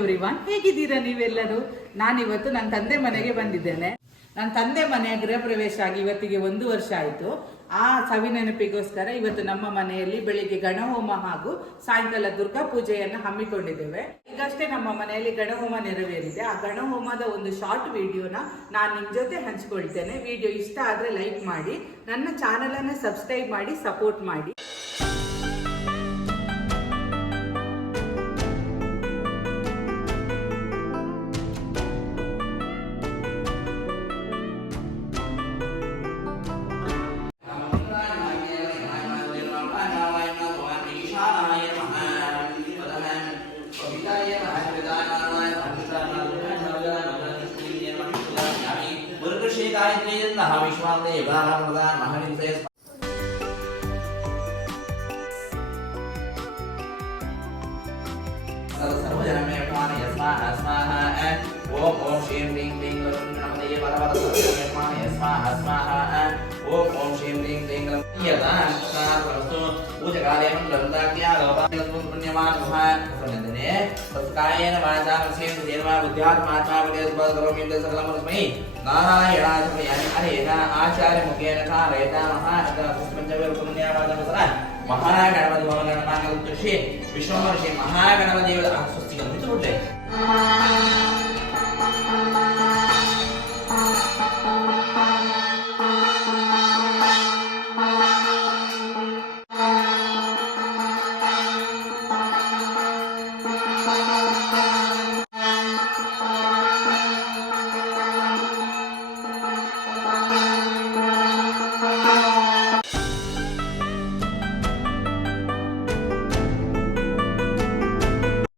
Everyone, ಹೇಗಿದ್ದೀರಾ ನೀವೆಲ್ಲರೂ? ನಾನಿವತ್ತು ನನ್ನ ತಂದೆ ಮನೆಗೆ ಬಂದಿದ್ದೇನೆ. ನನ್ನ ತಂದೆ ಮನೆಯ ಗೃಹ ಪ್ರವೇಶ ಆಗಿ ಇವತ್ತಿಗೆ 1 ವರ್ಷ ಆಯಿತು. ಆ ಸವಿನೆನಪಿಗೋಸ್ಕರ ಇವತ್ತು ನಮ್ಮ ಮನೆಯಲ್ಲಿ ಬೆಳಿಗ್ಗೆ ಗಣಹೋಮ ಹಾಗೂ ಸಾಯಂಕಾಲ ದುರ್ಗಾ ಪೂಜೆಯನ್ನು ಹಮ್ಮಿಕೊಂಡಿದ್ದೇವೆ. ಈಗಷ್ಟೇ ನಮ್ಮ ಮನೆಯಲ್ಲಿ ಗಣಹೋಮ ನೆರವೇರಿದೆ. ಆ ಗಣಹೋಮದ ಒಂದು ಶಾರ್ಟ್ ವಿಡಿಯೋನ ನಾನು ನಿಮ್ಮ ಜೊತೆ ಹಂಚ್ಕೊಳ್ತೇನೆ. ವಿಡಿಯೋ ಇಷ್ಟ ಆದರೆ ಲೈಕ್ ಮಾಡಿ, ನನ್ನ ಚಾನಲನ್ನು ಸಬ್ಸ್ಕ್ರೈಬ್ ಮಾಡಿ, ಸಪೋರ್ಟ್ ಮಾಡಿ. ओम ओम श्रीं ह्रीं क्लीं नमः परमपदये स्वाहा स्वाहा ओम ओम श्रीं ह्रीं क्लीं यदा सारवस्तु पूजकाले मंत्रवन्दाक्या लोपायस्मु पुण्यमान महासंयतने तत्कायेन वाचा मनसेन देवा बुद्ध्यात्मात्मा वदेस्पदकरोमि सकलमस्मै नारायणाय समयानि अनेन आचार्य मुखेन कारयता महाअष्टपञ्चवीर पुण्यवादनसरा महागणपति भवन मंगल तुष्य विश्वमर्षि महागणपति स्वस्ति गमितुडे